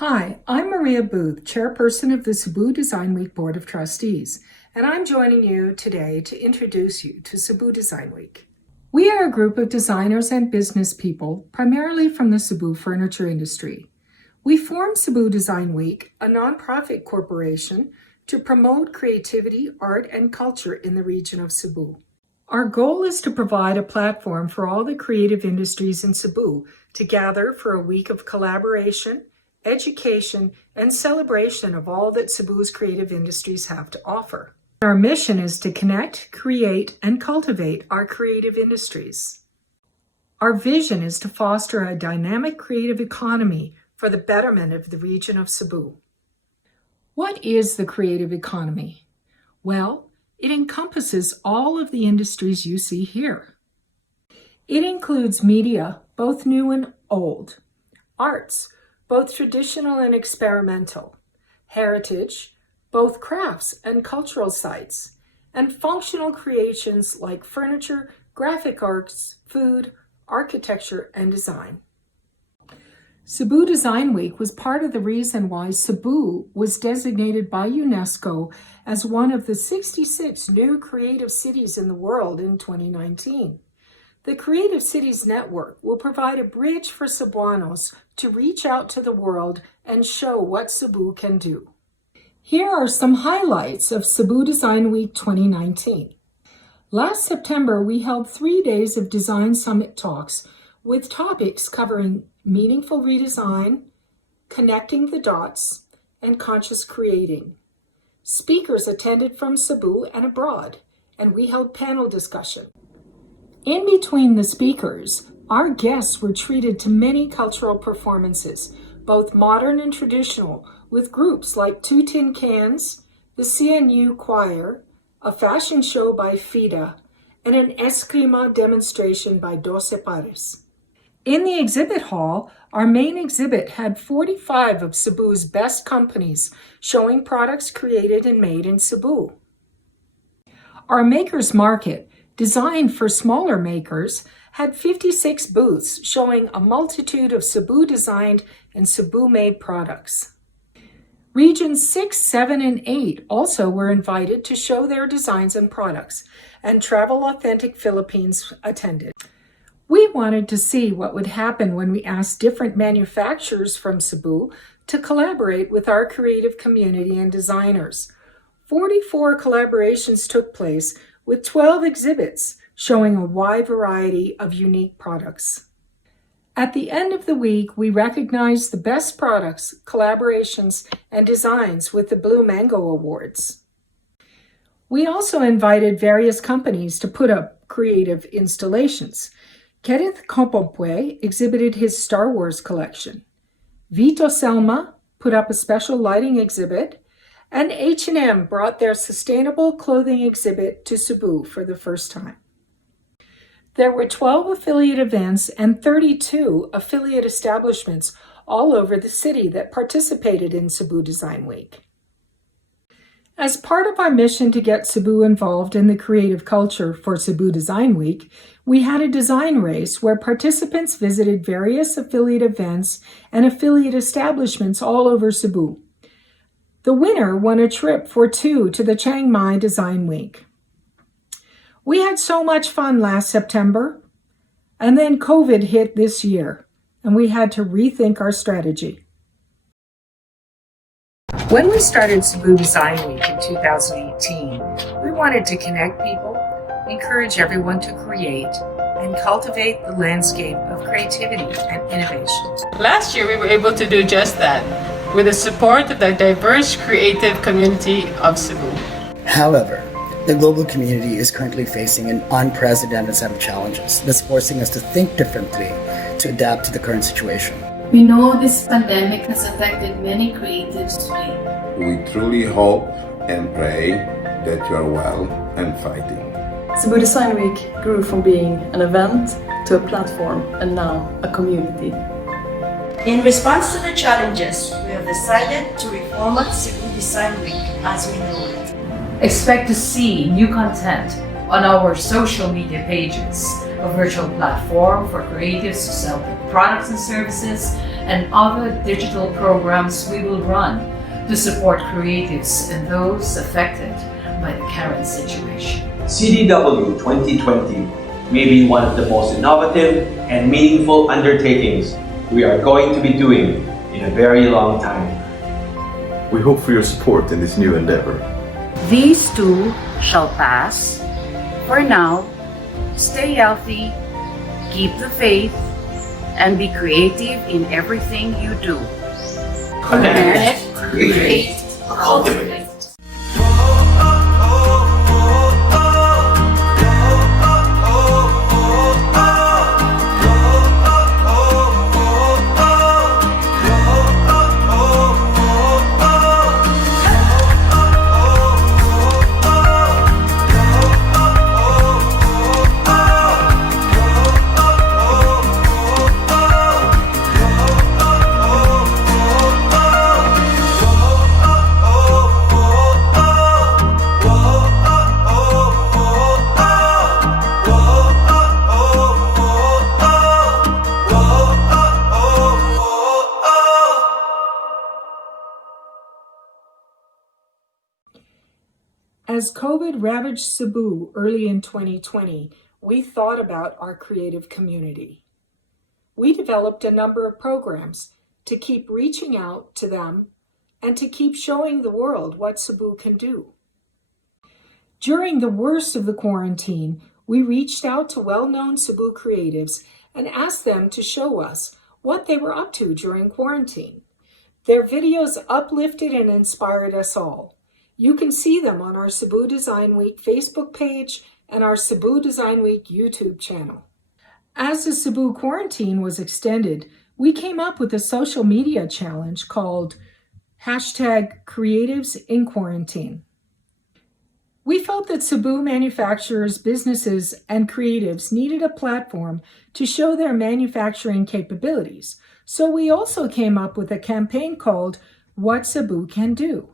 Hi, I'm Maria Booth, Chairperson of the Cebu Design Week Board of Trustees, and I'm joining you today to introduce you to Cebu Design Week. We are a group of designers and business people, primarily from the Cebu furniture industry. We formed Cebu Design Week, a nonprofit corporation, to promote creativity, art, and culture in the region of Cebu. Our goal is to provide a platform for all the creative industries in Cebu to gather for a week of collaboration, education, and celebration of all that Cebu's creative industries have to offer. Our mission is to connect, create, and cultivate our creative industries. Our vision is to foster a dynamic creative economy for the betterment of the region of Cebu. What is the creative economy? Well, it encompasses all of the industries you see here. It includes media, both new and old, arts, both traditional and experimental, heritage, both crafts and cultural sites, and functional creations like furniture, graphic arts, food, architecture, and design. Cebu Design Week was part of the reason why Cebu was designated by UNESCO as one of the 66 new creative cities in the world in 2019. The Creative Cities Network will provide a bridge for Cebuanos to reach out to the world and show what Cebu can do. Here are some highlights of Cebu Design Week 2019. Last September, we held 3 days of Design Summit talks with topics covering meaningful redesign, connecting the dots, and conscious creating. Speakers attended from Cebu and abroad, and we held panel discussion. In between the speakers, our guests were treated to many cultural performances, both modern and traditional, with groups like Two Tin Cans, the CNU Choir, a fashion show by FIDA, and an Eskrima demonstration by Doce Pares. In the exhibit hall, our main exhibit had 45 of Cebu's best companies showing products created and made in Cebu. Our Makers Market, designed for smaller makers, had 56 booths showing a multitude of Cebu-designed and Cebu-made products. Regions 6, 7, and 8 also were invited to show their designs and products, and Travel Authentic Philippines attended. We wanted to see what would happen when we asked different manufacturers from Cebu to collaborate with our creative community and designers. 44 collaborations took place, with 12 exhibits showing a wide variety of unique products. At the end of the week, we recognized the best products, collaborations, and designs with the Blue Mango Awards. We also invited various companies to put up creative installations. Kenneth Compompué exhibited his Star Wars collection. Vito Selma put up a special lighting exhibit, and H&M brought their sustainable clothing exhibit to Cebu for the first time. There were 12 affiliate events and 32 affiliate establishments all over the city that participated in Cebu Design Week. As part of our mission to get Cebu involved in the creative culture for Cebu Design Week, we had a design race where participants visited various affiliate events and affiliate establishments all over Cebu. The winner won a trip for two to the Chiang Mai Design Week. We had so much fun last September, and then COVID hit this year, and we had to rethink our strategy. When we started Cebu Design Week in 2018, we wanted to connect people, encourage everyone to create, and cultivate the landscape of creativity and innovation. Last year, we were able to do just that, with the support of the diverse creative community of Cebu. However, the global community is currently facing an unprecedented set of challenges that's forcing us to think differently to adapt to the current situation. We know this pandemic has affected many creatives today. We truly hope and pray that you are well and fighting. Cebu Design Week grew from being an event to a platform and now a community. In response to the challenges, we have decided to reformat Cebu Design Week as we know it. Expect to see new content on our social media pages, a virtual platform for creatives to sell their products and services, and other digital programs we will run to support creatives and those affected by the current situation. CDW 2020 may be one of the most innovative and meaningful undertakings we are going to be doing in a very long time. We hope for your support in this new endeavor. These too shall pass. For now, stay healthy, keep the faith, and be creative in everything you do. Connect, create, cultivate. As COVID ravaged Cebu early in 2020, we thought about our creative community. We developed a number of programs to keep reaching out to them and to keep showing the world what Cebu can do. During the worst of the quarantine, we reached out to well-known Cebu creatives and asked them to show us what they were up to during quarantine. Their videos uplifted and inspired us all. You can see them on our Cebu Design Week Facebook page and our Cebu Design Week YouTube channel. As the Cebu quarantine was extended, we came up with a social media challenge called #CreativesinQuarantine. We felt that Cebu manufacturers, businesses, and creatives needed a platform to show their manufacturing capabilities, so we also came up with a campaign called What Cebu Can Do.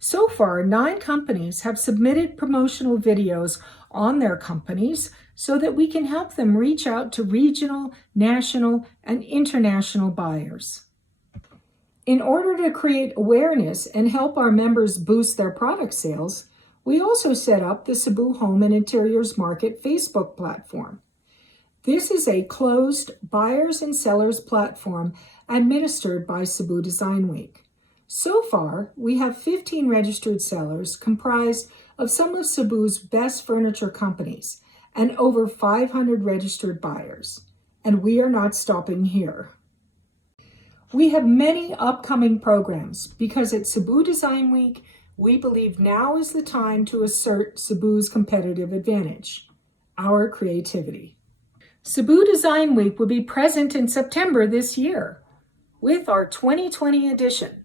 So far, 9 companies have submitted promotional videos on their companies so that we can help them reach out to regional, national, and international buyers. In order to create awareness and help our members boost their product sales, we also set up the Cebu Home and Interiors Market Facebook platform. This is a closed buyers and sellers platform administered by Cebu Design Week. So far, we have 15 registered sellers comprised of some of Cebu's best furniture companies and over 500 registered buyers. And we are not stopping here. We have many upcoming programs because at Cebu Design Week, we believe now is the time to assert Cebu's competitive advantage, our creativity. Cebu Design Week will be present in September this year with our 2020 edition,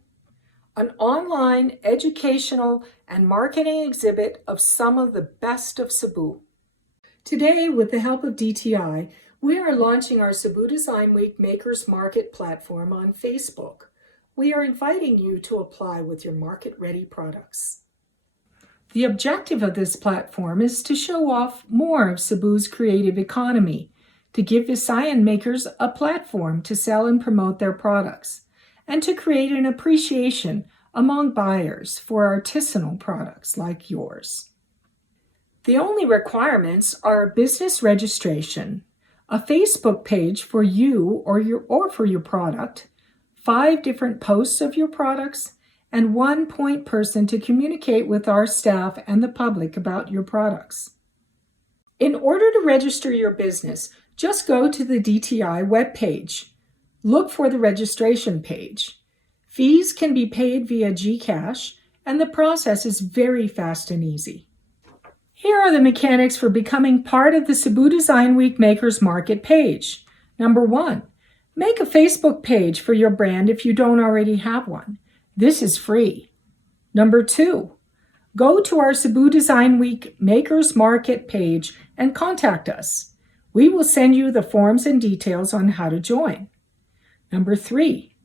an online educational and marketing exhibit of some of the best of Cebu. Today, with the help of DTI, we are launching our Cebu Design Week Makers Market platform on Facebook. We are inviting you to apply with your market-ready products. The objective of this platform is to show off more of Cebu's creative economy, to give Visayan makers a platform to sell and promote their products, and to create an appreciation among buyers for artisanal products like yours. The only requirements are a business registration, a Facebook page for you or for your product, 5 different posts of your products, and 1 point person to communicate with our staff and the public about your products. In order to register your business, just go to the DTI webpage. Look for the registration page. Fees can be paid via GCash, and the process is very fast and easy. Here are the mechanics for becoming part of the Cebu Design Week Makers Market page. Number 1, make a Facebook page for your brand if you don't already have one. This is free. Number 2, go to our Cebu Design Week Makers Market page and contact us. We will send you the forms and details on how to join. Number 3,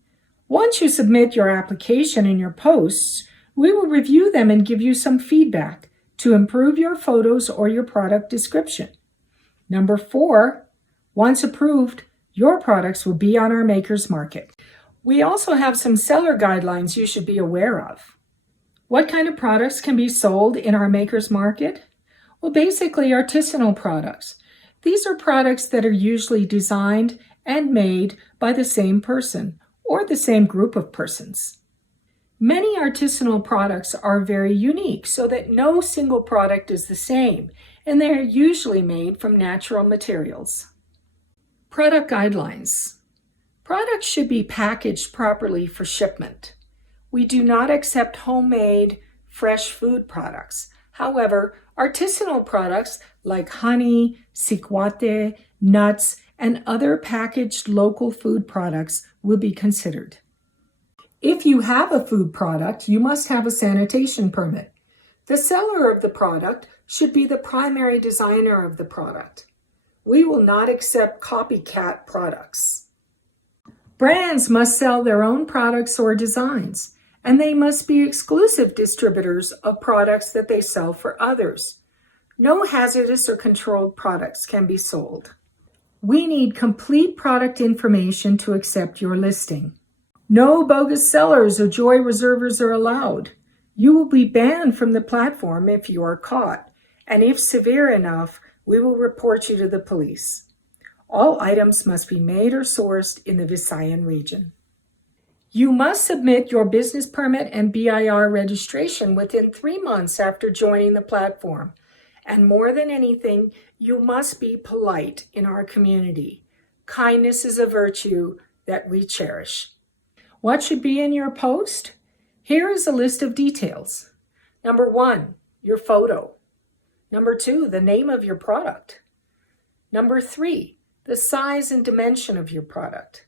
once you submit your application and your posts, we will review them and give you some feedback to improve your photos or your product description. Number 4, once approved, your products will be on our Makers Market. We also have some seller guidelines you should be aware of. What kind of products can be sold in our makers market? Well, basically artisanal products. These are products that are usually designed and made by the same person or the same group of persons. Many artisanal products are very unique so that no single product is the same, and they are usually made from natural materials. Product guidelines. Products should be packaged properly for shipment. We do not accept homemade, fresh food products. However, artisanal products like honey, sikwate, nuts, and other packaged local food products will be considered. If you have a food product, you must have a sanitation permit. The seller of the product should be the primary designer of the product. We will not accept copycat products. Brands must sell their own products or designs, and they must be exclusive distributors of products that they sell for others. No hazardous or controlled products can be sold. We need complete product information to accept your listing. No bogus sellers or joy reservers are allowed. You will be banned from the platform if you are caught, and if severe enough, we will report you to the police. All items must be made or sourced in the Visayan region. You must submit your business permit and BIR registration within 3 months after joining the platform. And more than anything, you must be polite in our community. Kindness is a virtue that we cherish. What should be in your post? Here is a list of details. Number 1, your photo. Number 2, the name of your product. Number 3, the size and dimension of your product.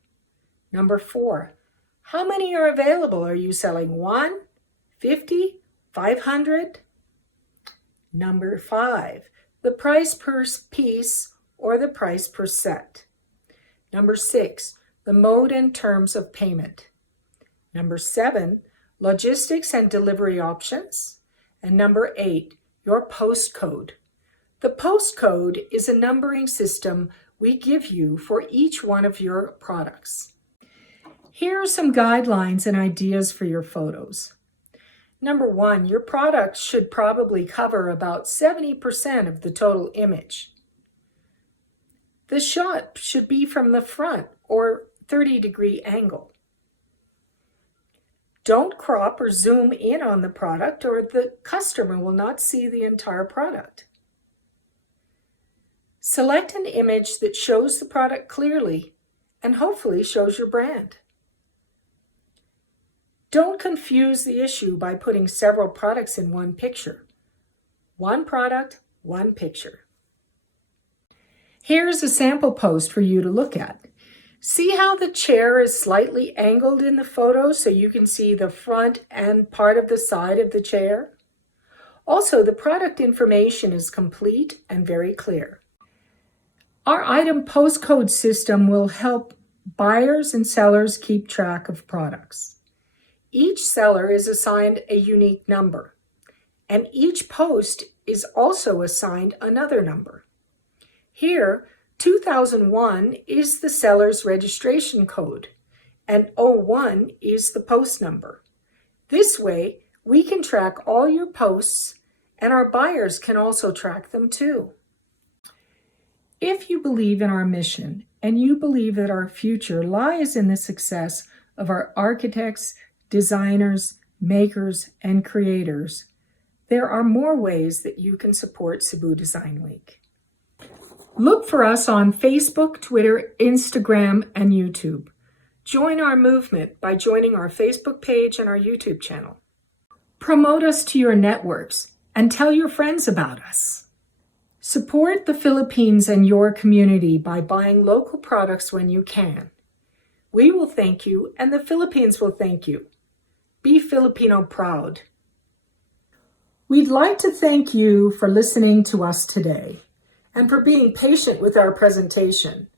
Number 4, how many are available? Are you selling 1, 50, 500? Number 5, the price per piece or the price per set. Number 6, the mode and terms of payment. Number 7, logistics and delivery options. And number 8, your postcode. The postcode is a numbering system we give you for each one of your products. Here are some guidelines and ideas for your photos. Number 1, your product should probably cover about 70% of the total image. The shot should be from the front or 30-degree angle. Don't crop or zoom in on the product or the customer will not see the entire product. Select an image that shows the product clearly and hopefully shows your brand. Don't confuse the issue by putting several products in one picture. One product, one picture. Here's a sample post for you to look at. See how the chair is slightly angled in the photo so you can see the front and part of the side of the chair? Also, the product information is complete and very clear. Our item postcode system will help buyers and sellers keep track of products. Each seller is assigned a unique number, and each post is also assigned another number. Here, 2001 is the seller's registration code, and 01 is the post number. This way, we can track all your posts, and our buyers can also track them too. If you believe in our mission, and you believe that our future lies in the success of our architects, designers, makers, and creators, there are more ways that you can support Cebu Design Week. Look for us on Facebook, Twitter, Instagram, and YouTube. Join our movement by joining our Facebook page and our YouTube channel. Promote us to your networks and tell your friends about us. Support the Philippines and your community by buying local products when you can. We will thank you, and the Philippines will thank you. Be Filipino proud. We'd like to thank you for listening to us today and for being patient with our presentation.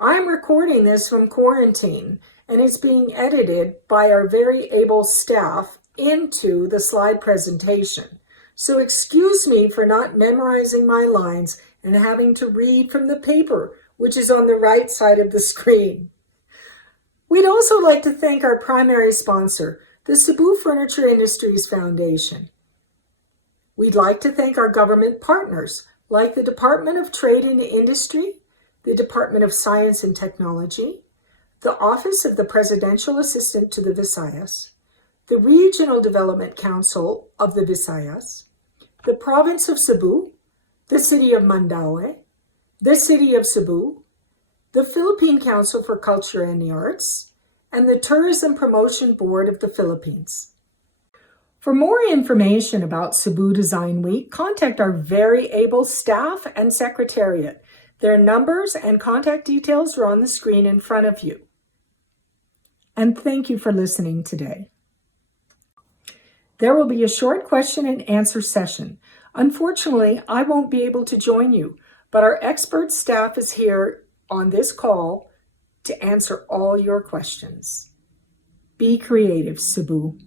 I'm recording this from quarantine, and it's being edited by our very able staff into the slide presentation. So excuse me for not memorizing my lines and having to read from the paper, which is on the right side of the screen. We'd also like to thank our primary sponsor, the Cebu Furniture Industries Foundation. We'd like to thank our government partners, like the Department of Trade and Industry, the Department of Science and Technology, the Office of the Presidential Assistant to the Visayas, the Regional Development Council of the Visayas, the Province of Cebu, the City of Mandaue, the City of Cebu, the Philippine Council for Culture and the Arts, and the Tourism Promotion Board of the Philippines. For more information about Cebu Design Week, contact our very able staff and secretariat. Their numbers and contact details are on the screen in front of you. And thank you for listening today. There will be a short question and answer session. Unfortunately, I won't be able to join you, but our expert staff is here on this call to answer all your questions. Be creative, Cebu.